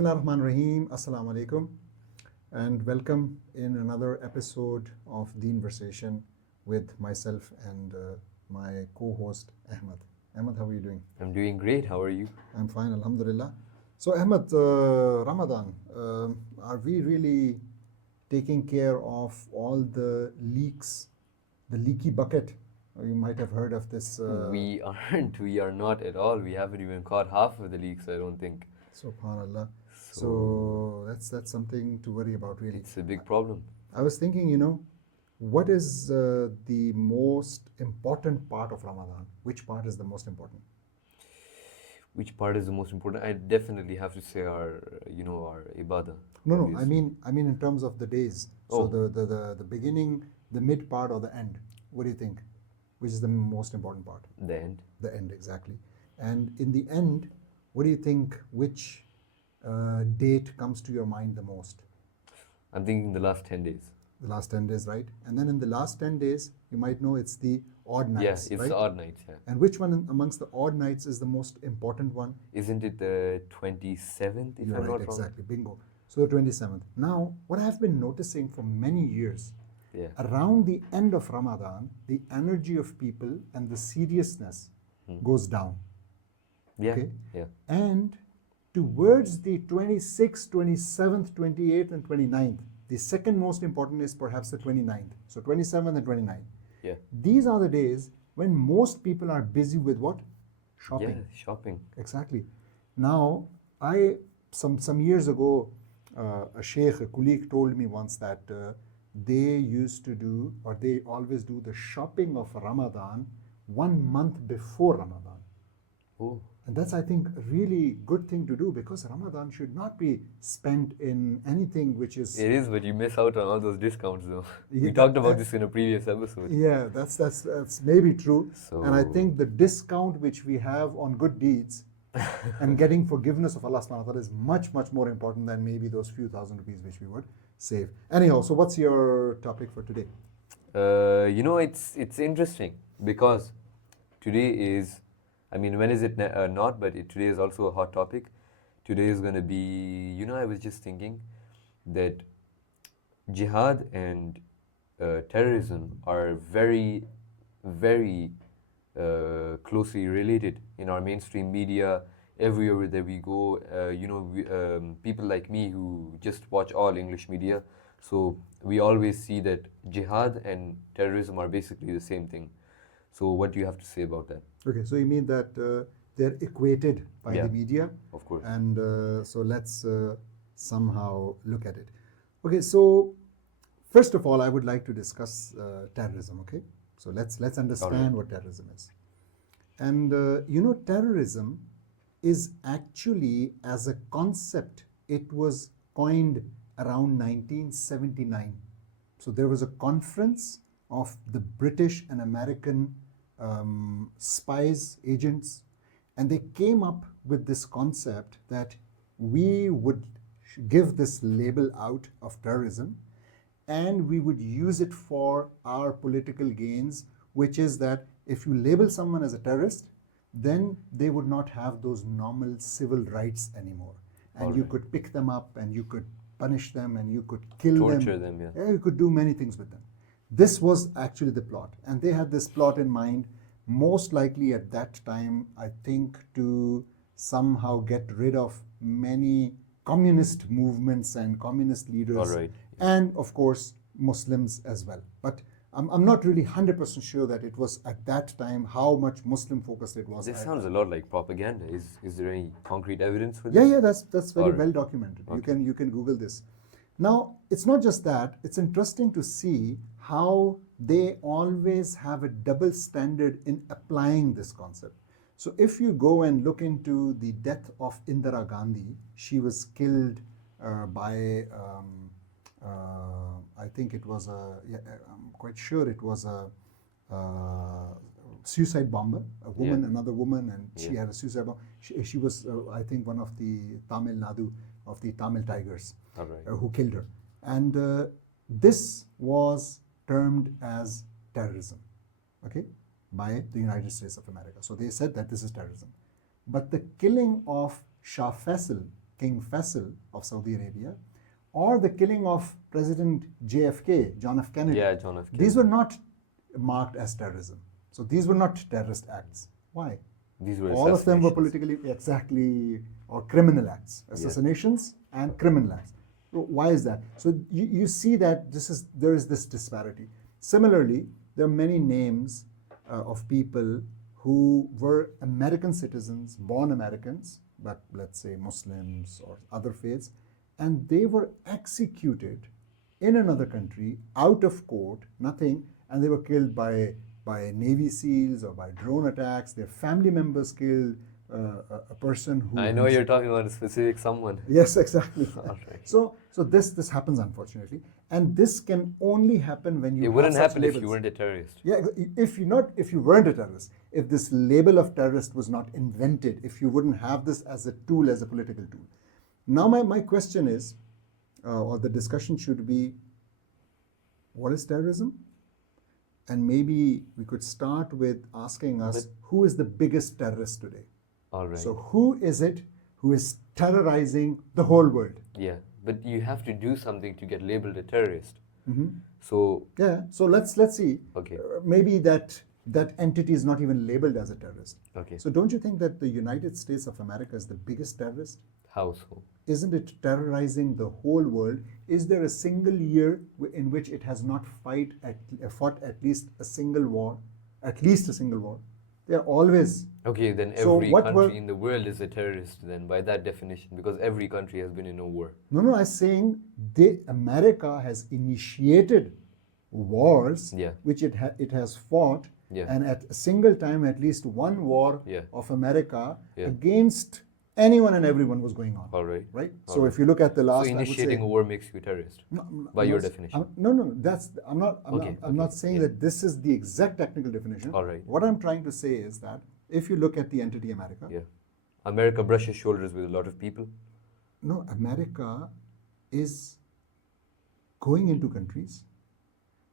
Bismillahirrahmanirrahim. Assalamu alaikum. And welcome in another episode of Deenversation with myself and my co-host Ahmad. Ahmad, how are you doing? I'm doing great. How are you? I'm fine, alhamdulillah. So Ahmad, Ramadan, are we really taking care of all the leaks, the leaky bucket? You might have heard of this. We aren't. We are not at all. We haven't even caught half of the leaks, I don't think. Subhanallah. So that's something to worry about, really. It's a big problem. I was thinking, what is the most important part of Ramadan? Which part is the most important? Which part is the most important? I definitely have to say our ibadah. No. I mean in terms of the days. So Oh. the beginning, the mid part, or the end. What do you think? Which is the most important part? The end. The end, exactly. And in the end, what do you think? Which date comes to your mind the most? I'm thinking the last 10 days. The last 10 days, right? And then in the last 10 days, you might know it's the odd nights, Yeah, it's right? the odd nights. Yeah. And which one amongst the odd nights is the most important one? Isn't it the 27th? If You're I'm right, not exactly. Bingo. So the 27th. Now, what I have been noticing for many years, wrong. Yeah. around the end of Ramadan, the energy of people and the seriousness goes down. Yeah. Okay? Yeah. And towards the 26th, 27th, 28th, and 29th, the second most important is perhaps the 29th. So 27th and 29th. Yeah. These are the days when most people are busy with what? Shopping. Yeah. Shopping. Exactly. Now, some years ago, a sheikh, a colleague told me once that they used to do, or they always do, the shopping of Ramadan 1 month before Ramadan. Oh. And that's, I think, a really good thing to do, because Ramadan should not be spent in anything which is... It is, but you miss out on all those discounts, though. Yeah, We talked about this in a previous episode. Yeah, that's maybe true. And I think the discount which we have on good deeds and getting forgiveness of Allah subhanahu wa ta'ala is much, much more important than maybe those few thousand rupees which we would save. Anyhow, so what's your topic for today? It's interesting because today is, when is it not, but today is also a hot topic. Today is going to be, I was just thinking that jihad and terrorism are very, very closely related in our mainstream media. Everywhere that we go, people like me who just watch all English media, so we always see that jihad and terrorism are basically the same thing. So what do you have to say about that? Okay, so you mean that they're equated by Yeah, the media? of course. And so let's somehow look at it. Okay, so first of all, I would like to discuss terrorism, okay? So let's understand what terrorism is. And terrorism is actually, as a concept, it was coined around 1979. So there was a conference of the British and American spies, agents, and they came up with this concept that we would give this label out of terrorism, and we would use it for our political gains, which is that if you label someone as a terrorist, then they would not have those normal civil rights anymore. And you could pick them up, and you could punish them, and you could kill Torture them, yeah. You could do many things with them. This was actually the plot. And they had this plot in mind, most likely at that time, I think, to somehow get rid of many communist movements and communist leaders. All right. And of course, Muslims as well. But I'm not really 100% sure that it was at that time how much Muslim focused it was. This sounds a lot like propaganda. Is there any concrete evidence for this? Yeah, that's very All right. well documented. Okay. You can Google this. Now, it's not just that. It's interesting to see how they always have a double standard in applying this concept. So if you go and look into the death of Indira Gandhi, she was killed by I think it was I'm quite sure it was a suicide bomber, a woman, another woman, and she had a suicide bomb. She was, I think, one of the Tamil Nadu, of the Tamil Tigers, who killed her. And this was termed as terrorism, okay, by the United States of America. So they said that this is terrorism. But the killing of Shah Faisal King Faisal of Saudi Arabia, or the killing of President JFK, John F. Kennedy. Yeah, John F. These Kennedy. were not marked as terrorism. So these were not terrorist acts. Why? These were All of them were assassinations. politically or criminal acts, assassinations and criminal acts. So why is that? So you see that there is this disparity. Similarly, there are many names of people who were American citizens, born Americans, but let's say Muslims or other faiths, and they were executed in another country, out of court, nothing, and they were killed by Navy SEALs or by drone attacks. Their family members killed a person who... I know you're talking about a specific someone. Yes, exactly. All right. So this happens, unfortunately, and this can only happen when you. It have wouldn't such happen if labels. you weren't a terrorist. Yeah, if you weren't a terrorist, if this label of terrorist was not invented, if you wouldn't have this as a tool, as a political tool. Now my question is, or the discussion should be, what is terrorism? And maybe we could start with asking us, who is the biggest terrorist today? All right. So who is it who is terrorizing the whole world? Yeah, but you have to do something to get labeled a terrorist. Mm-hmm. So Yeah, so let's see. Okay. Maybe that entity is not even labeled as a terrorist. Okay. So don't you think that the United States of America is the biggest terrorist? How so? Isn't it terrorizing the whole world? Is there a single year in which it has not fought at least a single war? At least a single war. They are always... Okay, then So every what country were- in the world is a terrorist then, by that definition, because every country has been in a war. No, I'm saying America has initiated wars, Yeah. which it has fought, Yeah. and at a single time, at least one war Yeah. of America Yeah. against anyone and everyone was going on. All right. Right? All So right. if you look at the last, So initiating I a would say, war makes you a terrorist, by your definition. No. I'm not saying Yeah. that this is the exact technical definition. All right. What I'm trying to say is that if you look at the entity America, Yeah. America brushes shoulders with a lot of people. no, America is going into countries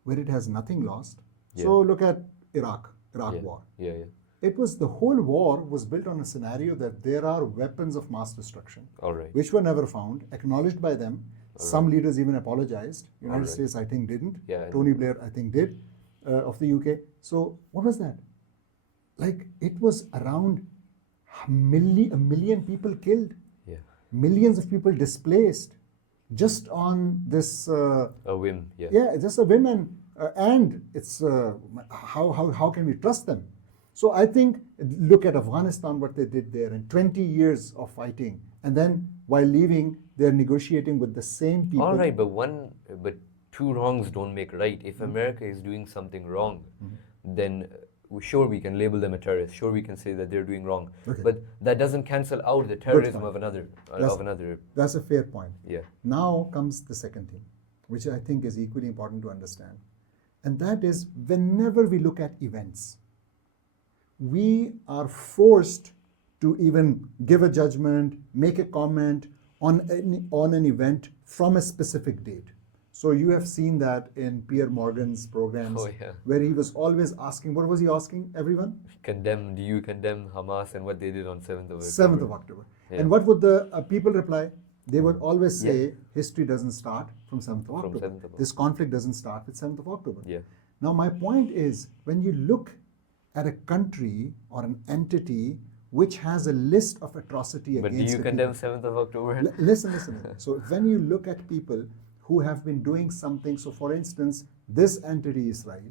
where it has nothing lost. Yeah. So look at Iraq Yeah. war. Yeah, yeah. It was, the whole war was built on a scenario that there are weapons of mass destruction, All right. which were never found, acknowledged by them. Some leaders even apologized. United right. States, I think, didn't. Yeah. Tony Blair, I think, did, of the UK. So what was that? Like, it was around a million people killed, Yeah. millions of people displaced, just on this... A whim. Yeah. yeah, just a women, and it's how can we trust them? So I think, look at Afghanistan, what they did there, and 20 years of fighting, and then while leaving, they're negotiating with the same people. All right, but two wrongs don't make right. If America is doing something wrong, then sure we can label them a terrorist. Sure we can say that they're doing wrong. Okay. But that doesn't cancel out the terrorism point. of another. That's- That's a fair point. Yeah. Now comes the second thing, which I think is equally important to understand, and that is, whenever we look at events, we are forced to even give a judgment, make a comment on an event from a specific date. So you have seen that in Pierre Morgan's programs, Oh, yeah. where he was always asking, what was he asking everyone? Do you condemn Hamas and what they did on 7th of October? 7th of October. Yeah. And what would the people reply? They would always say, Yeah. history doesn't start from 7th of October. 7th of October. This conflict doesn't start with 7th of October. Yeah. Now, my point is, when you look at a country or an entity which has a list of atrocity But do against you the condemn people. 7th of October? Listen. So when you look at people who have been doing something, so for instance, this entity Israel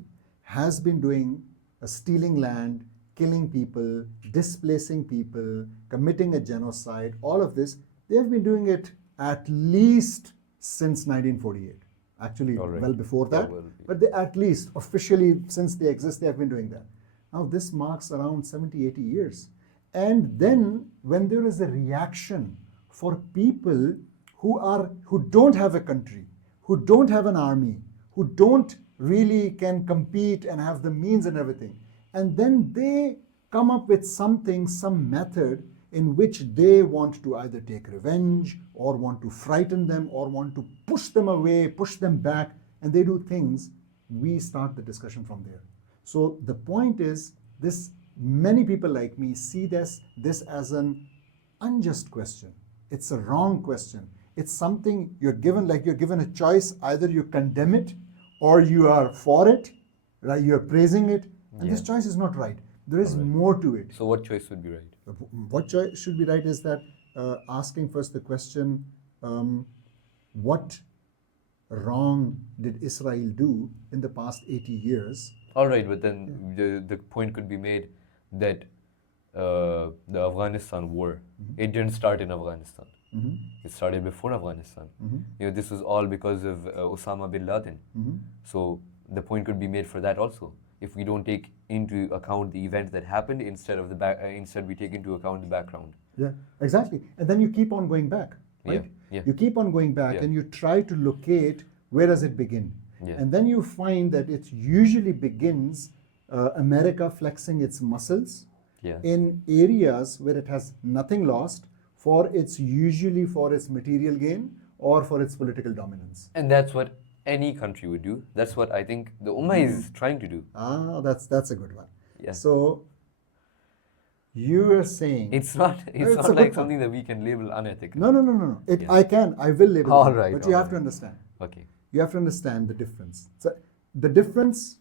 has been doing stealing land, killing people, displacing people, committing a genocide, all of this, they have been doing it at least since 1948. Actually, All right. well before Yeah, that, well, but they, at least officially, since they exist, they have been doing that. Now this marks around 70, 80 years. And then when there is a reaction for people who don't have a country, who don't have an army, who don't really can compete and have the means and everything, and then they come up with something, some method in which they want to either take revenge or want to frighten them or want to push them away, push them back, and they do things, we start the discussion from there. So the point is, this, many people like me see this as an unjust question. It's a wrong question. It's something you're given, like you're given a choice. Either you condemn it or you are for it, right? You're praising it. And this choice is not right. There is more to it. So what choice would be right? What choice should be right is that asking first the question, what wrong did Israel do in the past 80 years? All right, but then the point could be made that the Afghanistan war, it didn't start in Afghanistan. It started before Afghanistan. You know, this was all because of Osama bin Laden. So the point could be made for that also. If we don't take into account the event that happened, instead we take into account the background. Yeah, exactly. And then you keep on going back, right? Yeah. You keep on going back and you try to locate where does it begin. And then you find that it usually begins America flexing its muscles in areas where it has nothing lost, usually for its material gain or for its political dominance. And that's what any country would do. That's what I think the Ummah is trying to do. That's a good one. Yeah. So you are saying it's not like something that we can label unethical. No. I will label all it, right, but you have to understand. Okay. You have to understand the difference. So the difference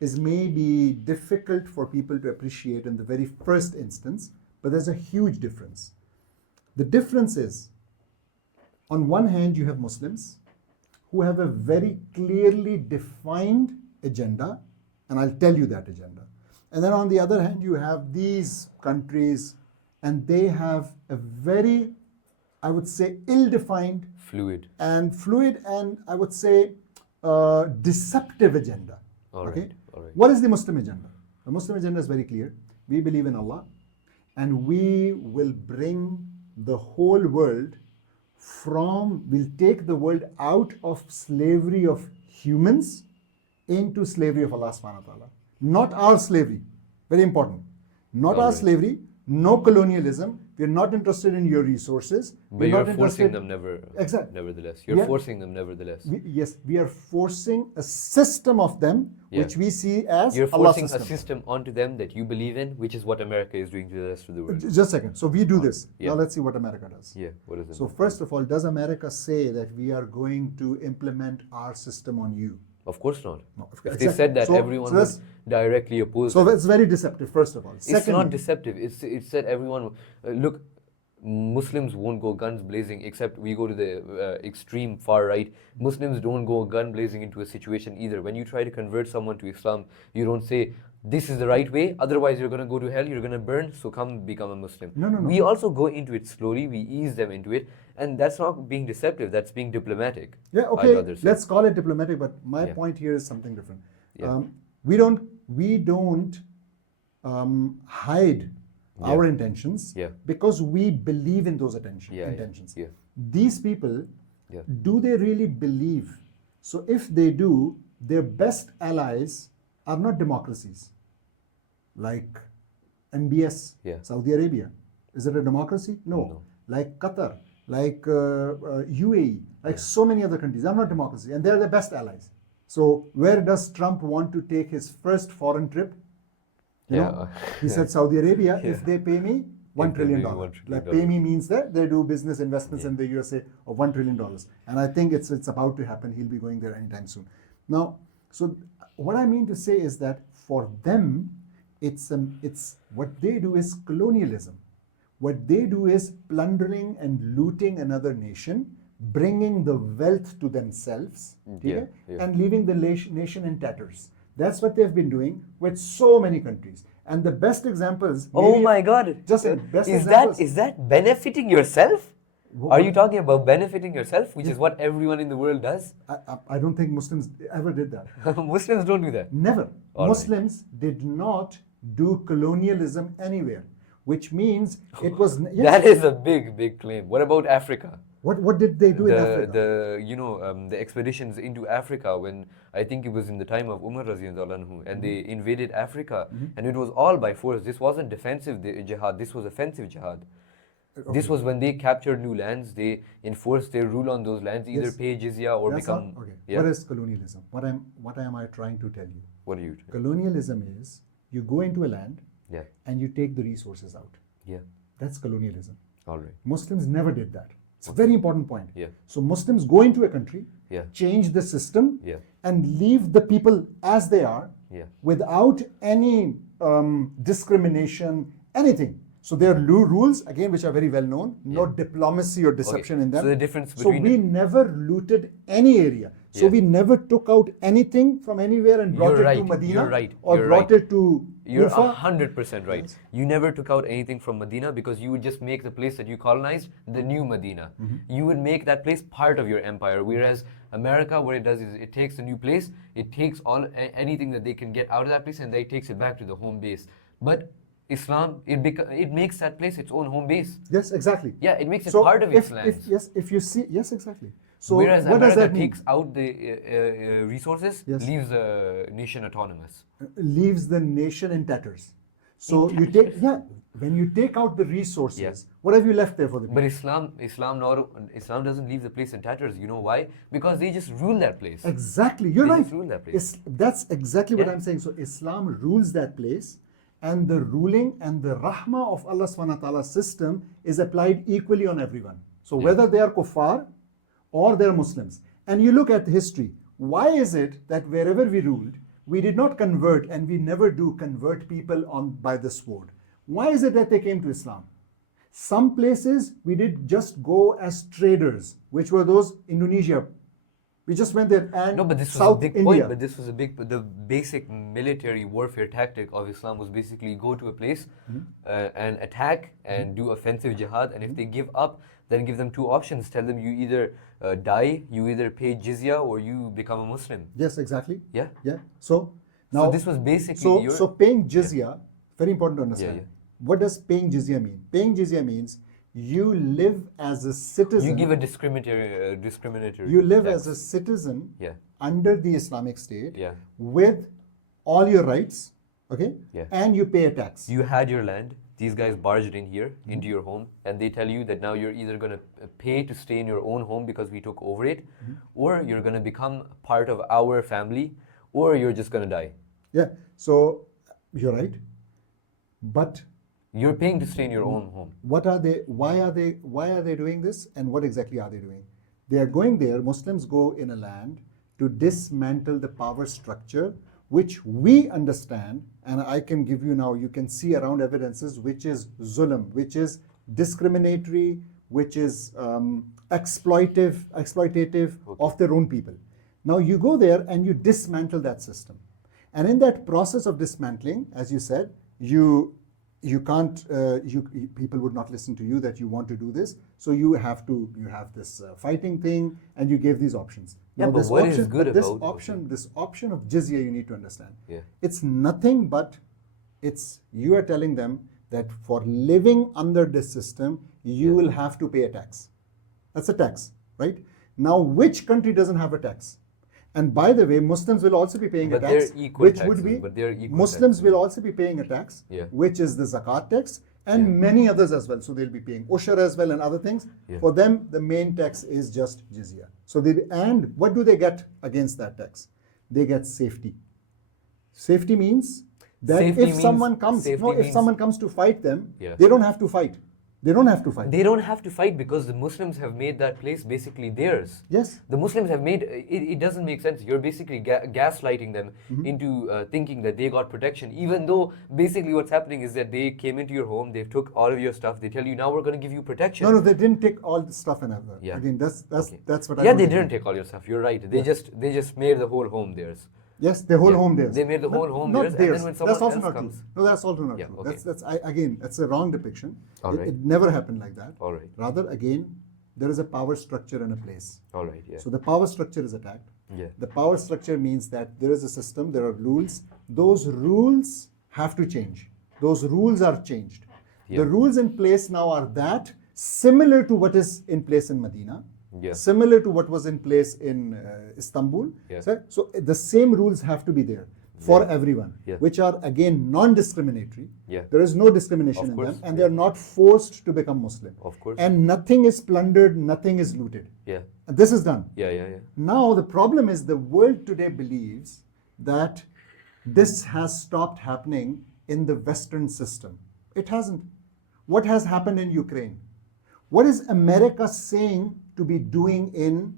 is maybe difficult for people to appreciate in the very first instance, but there's a huge difference. The difference is, on one hand, you have Muslims who have a very clearly defined agenda, and I'll tell you that agenda. And then on the other hand, you have these countries, and they have a very, I would say, ill-defined, fluid, and I would say deceptive agenda. All right. What is the Muslim agenda? The Muslim agenda is very clear. We believe in Allah, and we will bring the whole world we'll take the world out of slavery of humans into slavery of Allah subhanahu wa ta'ala. Not our slavery. Very important. Not our slavery, no colonialism. We're not interested in your resources. But you're forcing them nevertheless. You're forcing them nevertheless. We are forcing a system of them, which we see as You're forcing Allah's a system onto them that you believe in, which is what America is doing to the rest of the world. Just a second. So we do this. Now let's see what America does. Yeah, what is it? So first of all, does America say that we are going to implement our system on you? Of course not. No, if they said that, everyone would directly oppose So them. it's very deceptive, first of all. It's not deceptive. It's that everyone... look, Muslims won't go guns blazing, except we go to the extreme far right. Muslims don't go gun blazing into a situation either. When you try to convert someone to Islam, you don't say, this is the right way, otherwise you're going to go to hell, you're going to burn, so come become a Muslim. No. We also go into it slowly, we ease them into it, and that's not being deceptive, that's being diplomatic. Yeah, okay, let's call it diplomatic, but my point here is something different. We don't hide our intentions because we believe in those intentions. These people, do they really believe? So if they do, their best allies are not democracies like MBS, Saudi Arabia. Is it a democracy? No. Like Qatar, like UAE, like so many other countries. They're not democracy, and they're the best allies. So where does Trump want to take his first foreign trip? He said Saudi Arabia, if they pay me $1 trillion. Like pay me means that they do business investments in the USA of $1 trillion. And I think it's about to happen. He'll be going there anytime soon. Now, so what I mean to say is that for them, it's what they do is colonialism. What they do is plundering and looting another nation, bringing the wealth to themselves, and leaving the nation in tatters. That's what they've been doing with so many countries. And the best examples... Oh my God! Is that benefiting yourself? Are you talking about benefiting yourself, which is what everyone in the world does? I don't think Muslims ever did that. Muslims don't do that. Never. Muslims did not do colonialism anywhere, which means it was... That is a big claim. What about Africa? What did they do in Africa? The expeditions into Africa, when I think it was in the time of Umar radiallahu anhu, and they invaded Africa, and it was all by force. This wasn't defensive jihad, this was offensive jihad. This was when they captured new lands, they enforced their rule on those lands, either pay jizya or become... What is colonialism? What am I trying to tell you? What are you trying? Colonialism is, you go into a land and you take the resources out. That's colonialism. All right. Muslims never did that. It's a very important point. Yeah. So Muslims go into a country, Yeah. change the system, Yeah. and leave the people as they are, Yeah. without any discrimination, anything. So there are rules, again, which are very well known. No diplomacy or deception in them. So the difference So between we never looted any area. So Yeah. we never took out anything from anywhere and brought You're it right, to Medina you're right, or you're brought right. it to You're Kufa. 100% right. Yes. You never took out anything from Medina because you would just make the place that you colonized the new Medina. You would make that place part of your empire. Whereas America, what it does is it takes a new place, it takes anything that they can get out of that place, and they takes it back to the home base. But Islam, it makes that place its own home base. Yes, exactly. Yeah, it makes it So part of its if, land. if you see, yes, exactly. So Whereas what does America that mean? takes out the resources, Yes. leaves the nation autonomous. Leaves the nation in tatters. So you take, when you take out the resources, what have you left there for the people? But Islam doesn't leave the place in tatters. You know why? Because they just rule that place. Exactly, you're They right. just rule that place. That's exactly what Yeah. I'm saying. So Islam rules that place, and the ruling and the rahmah of Allah subhanahu wa ta'ala system is applied equally on everyone. So whether they are kuffar or they're Muslims. And you look at history, why is it that wherever we ruled, we did not convert, and we never do convert people by the sword? Why is it that they came to Islam? Some places we did just go as traders, which were those Indonesia. We just went there, and No, but this was South a big India. point. But this was the basic military warfare tactic of Islam was basically go to a place and attack and do offensive jihad. And if they give up, then give them two options. Tell them you either die, you either pay jizya, or you become a Muslim. Yes, exactly. Yeah. Yeah. So now, So this was basically so paying jizya, very important to understand. Yeah. What does paying jizya mean? Paying jizya means you live as a citizen. You give a discriminatory. You live tax. as a citizen Yeah. under the Islamic State Yeah. with all your rights, okay? Yeah. And you pay a tax. You had your land. These guys barged in here into your home, and they tell you that now you're either going to pay to stay in your own home because we took over it, or you're going to become part of our family, or you're just going to die. Yeah. So you're right. But You're paying to stay in your own home. what are they? Why are they doing this? And what exactly are they doing? They are going there. Muslims go in a land to dismantle the power structure, which we understand, and I can give you now. You can see around evidences, which is zulm, which is discriminatory, which is exploitative of their own people. Now you go there and you dismantle that system, and in that process of dismantling, as you said, you can't, people would not listen to you that you want to do this. So you have this fighting thing, and you gave these options. Yeah, Now but this what is option, good this about option, this option of jizya, you need to understand. Yeah. It's nothing but you are telling them that for living under this system, you will have to pay a tax. That's a tax, right? Now, which country doesn't have a tax? And by the way, Muslims will also be paying But a tax, they're equal which taxes, would be but they're equal Muslims taxes. will also be paying a tax, Yeah. which is the zakat tax, and many others as well. So they'll be paying ushur as well and other things. Yeah. For them, the main tax is just jizya. So and what do they get against that tax? They get safety. Safety means that Safety if means- someone comes, safety if means- someone comes to fight them, Yeah. they don't have to fight. They don't have to fight. They don't have to fight because the Muslims have made that place basically theirs. Yes. The Muslims have made it doesn't make sense. You're basically gaslighting them into thinking that they got protection, even though basically what's happening is that they came into your home, they took all of your stuff, they tell you now we're going to give you protection. No, they didn't take all the stuff and everything. Yeah. Again, that's Okay. what I Yeah, want they to didn't do. take all your stuff. You're right. They just made the whole home theirs. Yes, the whole Yeah. home theirs. They made the whole home not theirs, and then when someone that's also else not comes- true. No, that's also not Yeah, true. okay. That's a wrong depiction. All right. It never happened like that. All right. Rather, again, there is a power structure in a place. All right. Yeah. So the power structure is attacked. Yeah. The power structure means that there is a system, there are rules. Those rules have to change. Those rules are changed. Yeah. The rules in place now are that similar to what is in place in Medina. Yeah. Similar to what was in place in Istanbul. Yeah. So the same rules have to be there for Yeah. everyone, Yeah. which are again non-discriminatory. Yeah. There is no discrimination Of in course, them, and yeah. they are not forced to become Muslim. Of course. And nothing is plundered, nothing is looted. Yeah. And this is done. Yeah. Yeah. Yeah. Now the problem is the world today believes that this has stopped happening in the Western system. It hasn't. What has happened in Ukraine? What is America saying to be doing in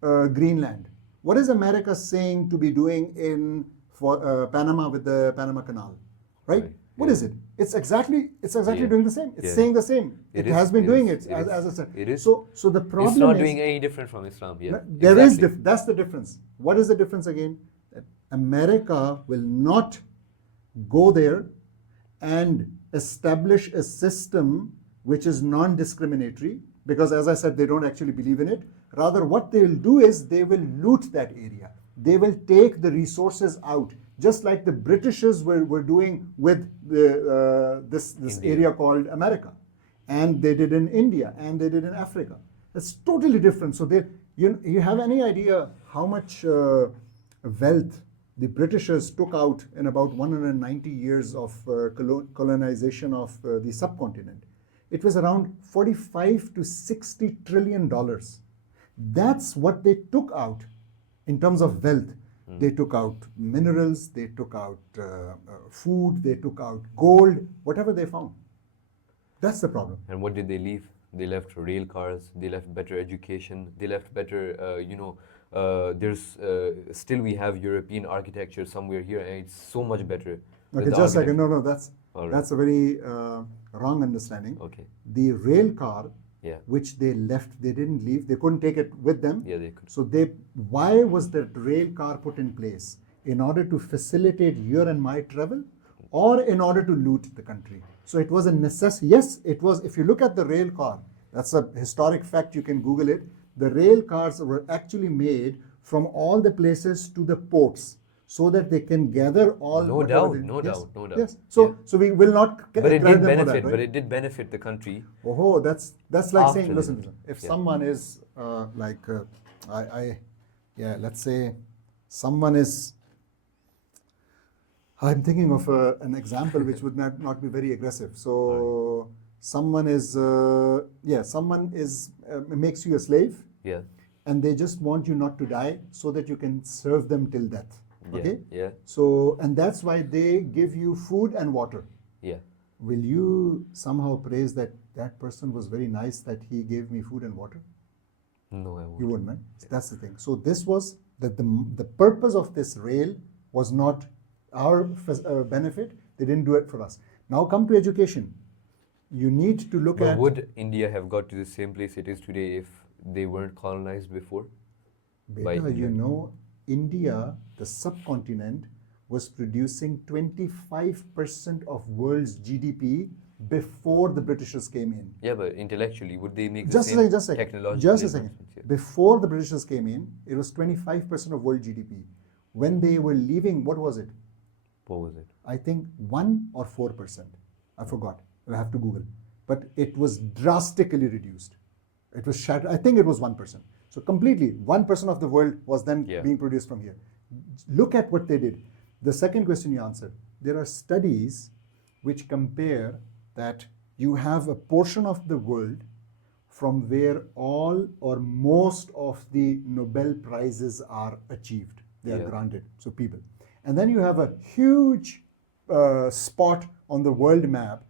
Greenland? What is America saying to be doing in Panama with the Panama Canal? Right? What is it? It's exactly doing the same. It's saying the same. It has been doing it, as I said. It is. So the problem it's not is, doing any different from Islam. Yeah. There is that's the difference. What is the difference again? That America will not go there and establish a system which is non-discriminatory, because as I said, they don't actually believe in it. Rather, what they will do is they will loot that area. They will take the resources out, just like the Britishers were doing with this area called America. And they did in India, and they did in Africa. It's totally different. So you have any idea how much wealth the Britishers took out in about 190 years of colonization of the subcontinent? It was around 45 to 60 trillion dollars. That's what they took out in terms of wealth. They took out minerals, they took out food, they took out gold, whatever they found. That's the problem. And what did they leave? They left rail cars, they left better education, they left better, there's still we have European architecture somewhere here, and it's so much better. Okay, just a second. No, that's a very wrong understanding. Okay. The rail car, which they left, they didn't leave. They couldn't take it with them. Yeah, they could. So why was that rail car put in place? In order to facilitate your and my travel, or in order to loot the country? So it was a necessity. Yes, it was. If you look at the rail car, that's a historic fact. You can Google it. The rail cars were actually made from all the places to the ports, so that they can gather all. No doubt. Yes. So we will not. But it did benefit. That, right? But it did benefit the country. Oh, that's like saying, listen. If someone is let's say someone is. I'm thinking of an example which would not be very aggressive. So someone is makes you a slave. Yeah. And they just want you not to die so that you can serve them till death. Okay? Yeah. So, and that's why they give you food and water. Yeah. Will you somehow praise that person was very nice that he gave me food and water? No, I won't. You wouldn't, man. That's the thing. So this was that the purpose of this rail was not our benefit. They didn't do it for us. Now come to education. You need to look at. Would India have got to the same place it is today if they weren't colonized before? Beta, you know, India, the subcontinent, was producing 25% of world's GDP before the Britishers came in. Yeah, but intellectually, would they make just the same technological Just a second. Yeah. Before the Britishers came in, it was 25% of world GDP. When they were leaving, what was it? What was it? I think 1 or 4%. I forgot. I have to Google. But it was drastically reduced. It was shattered. I think it was 1%. So completely, 1% of the world was then being produced from here. Look at what they did. The second question you answered. There are studies which compare that you have a portion of the world from where all or most of the Nobel Prizes are achieved. They are granted. So people. And then you have a huge spots on the world map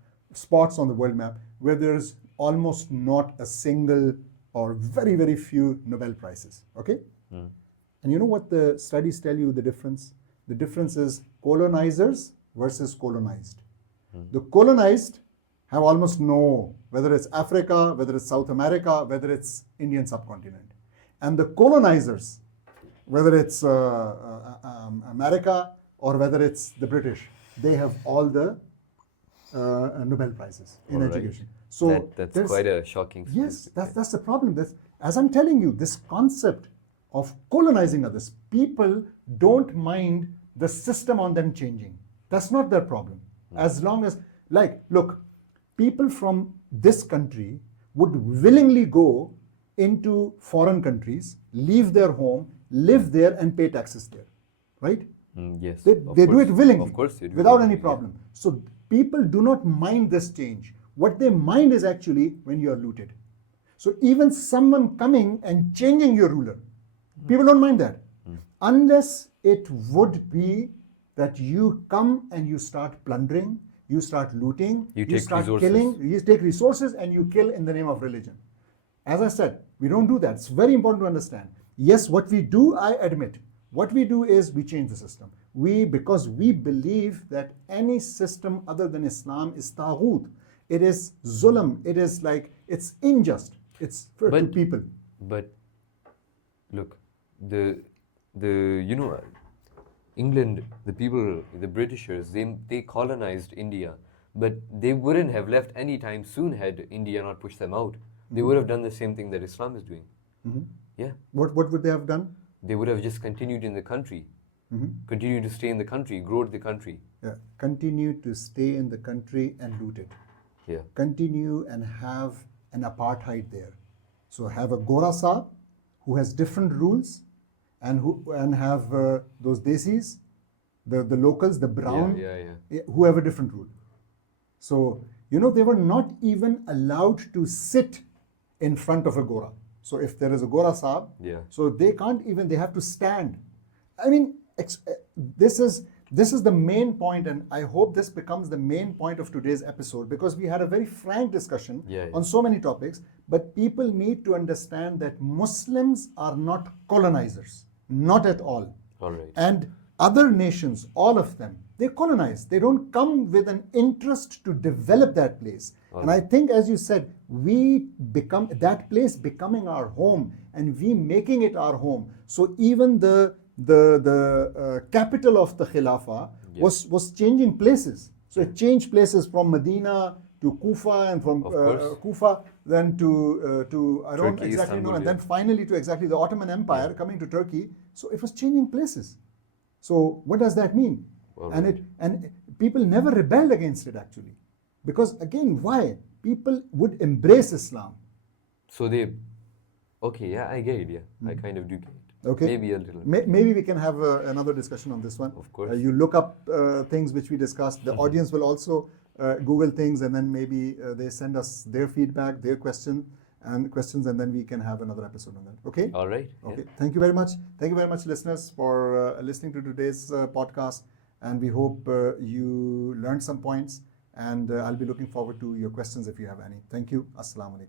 where there's almost not a single or very, very few Nobel Prizes. Okay? And you know what the studies tell you the difference? The difference is colonizers versus colonized. The colonized have almost no, whether it's Africa, whether it's South America, whether it's Indian subcontinent. And the colonizers, whether it's America or whether it's the British, they have all the Nobel Prizes in education. So that's quite a shocking. Yes, that's the problem. As I'm telling you, this concept of colonizing others, people don't mind the system on them changing. That's not their problem. As long as, look, people from this country would willingly go into foreign countries, leave their home, live there and pay taxes there, right? Yes. They do it willingly, of course they do without any problem. Yeah. So people do not mind this change. What they mind is actually when you are looted. So even someone coming and changing your ruler, people don't mind that. Unless it would be that you come and you start plundering, you start looting, you start killing, you take resources and you kill in the name of religion. As I said, we don't do that. It's very important to understand. Yes, what we do, I admit. What we do is we change the system. Because we believe that any system other than Islam is taghut. It is zulm. It is like, it's unjust. It's to people. But look, the England, the people, the Britishers, they colonized India, but they wouldn't have left any time soon had India not pushed them out. They would have done the same thing that Islam is doing. Yeah. What would they have done? They would have just continued in the country, continued to stay in the country, growed the country. Yeah. Continue to stay in the country and loot it. Yeah. Continue and have an apartheid there. So have a Gora Saab who has different rules, and have those desis, the locals, the brown, who have a different rule. So, they were not even allowed to sit in front of a Gora. So if there is a Gora Saab, so they can't even, they have to stand. I mean, this is the main point, and I hope this becomes the main point of today's episode, because we had a very frank discussion on so many topics, but people need to understand that Muslims are not colonizers, not at all. All right. And other nations, all of them, they colonize. They don't come with an interest to develop that place. And I think, as you said, we become that place becoming our home, and we making it our home. So even the capital of the Khilafah was changing places. So it changed places from Medina to Kufa, and from Kufa then to I don't Turkey, exactly know, Istanbul, and then finally to exactly the Ottoman Empire coming to Turkey. So it was changing places. So what does that mean? And people never rebelled against it, actually, because again, why? People would embrace Islam. So I get it. I kind of do get it. Okay. Maybe a little. Maybe we can have another discussion on this one. Of course. You look up things which we discussed. The audience will also Google things, and then maybe they send us their feedback, their questions, and then we can have another episode on that. Okay? All right. Okay. Thank you very much. Thank you very much, listeners, for listening to today's podcast. And we hope you learned some points. And I'll be looking forward to your questions if you have any. Thank you. Assalamu alaikum.